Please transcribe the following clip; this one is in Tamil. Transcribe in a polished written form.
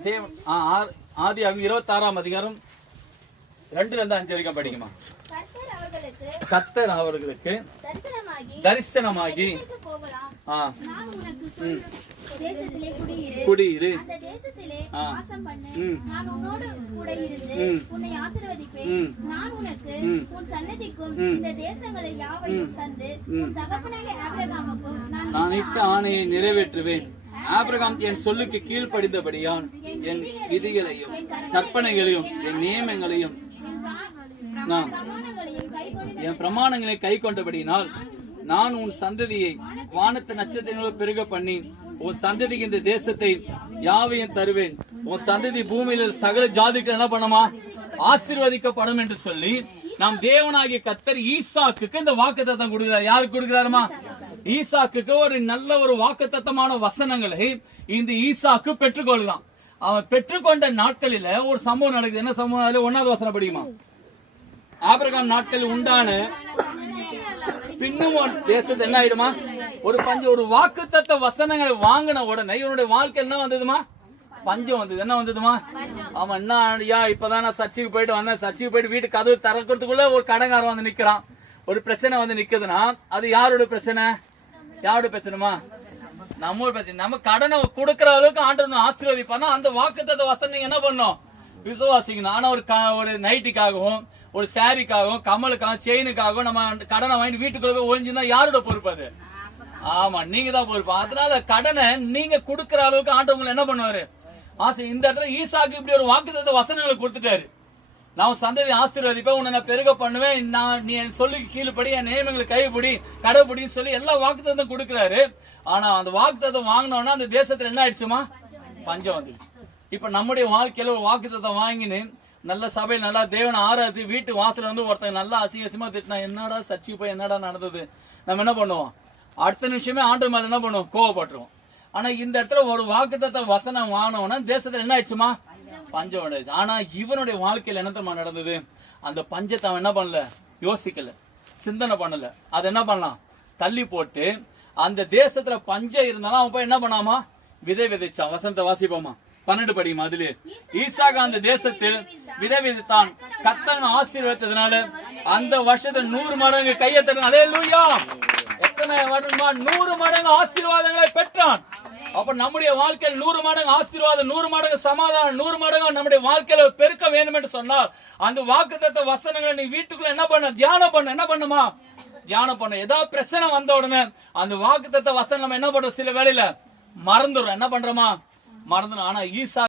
ஆதி 26ஆம் அதிகாரம் 2-5 வரைக்கும் படிக்குமா. கர்த்தர் அவர்களுக்கு தரிசனமாகி குடியிரு, நான் இட்ட ஆணையை நிறைவேற்றுவேன். ஆபிரகாம் என் சொல்லுக்கு கீழ்ப்படிந்தபடியான் என் விதிகளையும் கற்பனைகளையும் என் நியமங்களையும் என் பிரமாணங்களை கை கொண்டபடியினால் நான் உன் சந்ததியை வானத்து நட்சத்திரங்களோடு பெருக பண்ணி உன் சந்ததிக்கு இந்த தேசத்தை யாவையும் தருவேன். உன் சந்ததி பூமியில சகல ஜாதிக்கு என்ன பண்ணுமா ஆசீர்வதிக்கப்படும் என்று சொல்லி நாம் தேவனாகிய கர்த்தர் ஈசாக்குக்கு இந்த வாக்குத்தத்தம் கொடுக்கிறார். யாருக்கு கொடுக்கிறாருமா? ஈசாக்குக்கு ஒரு நல்ல ஒரு வாக்குத்தத்தமான வசனங்களை இந்த ஈசாக்கு பெற்றுக்கொள்ளலாம். அவன் பெற்றுக்கொண்ட நாட்களில ஒரு சம்பவம் நடக்குது. என்ன சம்பவம்? 1வது வசனம் படிக்குமா. ஆபிரகாம் நாட்களில் உண்டான பின்னும் தேசத்து என்ன ஆயிடுமா ஒரு பஞ்சம். ஒரு வாக்குத்தத்த வசனங்களை வாங்கின உடனே இவனுடைய வாழ்க்கை என்ன வந்ததுமா? பஞ்சம் வந்தது. என்ன வந்ததுமா? அவன் என்ன ஐயா இப்பதான் நான் சர்ச்சைக்கு போயிட்டு வந்தேன். சர்ச்சைக்கு போயிட்டு வீட்டு கதவு திறக்கிறதுக்குள்ள ஒரு கடங்காரன் வந்து நிக்கிறான். ஒரு பிரச்சனை வந்து நிக்குதுன்னா அது யாரோட பிரச்சனை? யாரோட பிரச்சனைமா? நம்மளோட பிரச்சனை. நம்ம கடனை கொடுக்கற அளவுக்கு ஆண்டவன் ஆசீர்வதிப்பானா அந்த வாக்குத்தத்த வசனம் நீங்க என்ன பண்ணும்? விசுவாசிக்கணும். ஆனா ஒரு நைட்டிக்காகவும் ஒரு சாரிக்காகவும் கமலுக்காகவும் செயினுக்காகவும் நம்ம கடனை வாங்கி வீட்டுக்குள்ள போய் ஒழிஞ்சுன்னா யாரோட பொறுப்பு அது? ஆமா, நீங்க தான் பொறுப்பு. அதனால கடனை நீங்க கொடுக்கற அளவுக்கு ஆண்டவங்களை என்ன பண்ணுவாரு? ஆசை. இந்த இடத்துல ஈசாக்கு இப்படி ஒரு வாக்குத்தத்த வசனங்களை கொடுத்துட்டாரு. நான் சந்ததி ஆசீர்வதிப்பேன், உன்னை நான் பெருக பண்ணுவேன், நான் நீ என் சொல்லுக்கு கீழ்படி என் நியமங்களை கைப்பிடி கடைப்பிடின்னு சொல்லி எல்லா வாக்குத்தத்தம் கொடுக்கிறாரு. ஆனா அந்த வாக்குத்தத்தம் வாங்கினோம்னா அந்த தேசத்துல என்ன ஆயிடுச்சுமா? பஞ்சம் வந்துடுச்சு. இப்ப நம்முடைய வாழ்க்கையில ஒரு வாக்குத்தத்தம் வாங்கின்னு நல்ல சபையில் நல்லா தேவனை ஆராய்ச்சி வீட்டு வாசல வந்து ஒருத்தங்க நல்லா அசிங்கமா திட்டினா என்னடா சர்ச்சைக்கு போய் என்னடா நடந்தது நம்ம என்ன பண்ணுவோம்? அடுத்த நிமிஷமே ஆண்டு மேல என்ன பண்ணுவோம்? கோவப்பட்டுருவோம். ஆனா இந்த இடத்துல ஒரு வாக்குத்தத்த வசனம் வாங்கினோம்னா தேசத்துல என்ன ஆயிடுச்சுமா? பஞ்சம் ஆயிடுச்சு. ஆனா இவனுடைய வாழ்க்கையில என்னத்தமா நடந்தது? அந்த பஞ்சத்தை அவன் என்ன பண்ணல? யோசிக்கல, சிந்தனை பண்ணல. அது என்ன பண்ணலாம்? தள்ளி போட்டு அந்த தேசத்துல பஞ்சம் இருந்தாலும் அவன் போய் என்ன பண்ணாமா? விதை விதைச்சான். வசனத்தை வாசிப்போமா. 12 படிக்கும். அதுல ஈசாக்கு அந்த தேசத்தில் விதை விதைத்தான். கர்த்தர் ஆசீர்வதித்ததுனால அந்த வருஷத்துல 100 மடங்கு கையெழுத்து. அல்லேலூயா! எத்தனை வருடமா 100 மடங்கு ஆசீர்வாதங்களை பெற்றான். அப்ப நம்முடைய வாழ்க்கையில் 100 மடங்கு ஆசீர்வாதம், 100 மடங்கு சமாதானம், 100 மடங்கு நம்முடைய வாழ்க்கையில பெருக்க வேண்டும் என்று சொன்னால் அந்த வாக்குத்தத்த வசனங்களை நீ வீட்டுக்குள்ள என்ன பண்ண? தியானம் பண்ண. என்ன பண்ணுமா? தியானம் பண்ண. ஏதாவது பிரச்சனை வந்த உடனே அந்த வாக்குத்தத்த வசனம் நம்ம என்ன பண்றோம்? சில வேளையில மறந்துடும். என்ன பண்றோமா? மறந்துடும். ஆனா ஈசா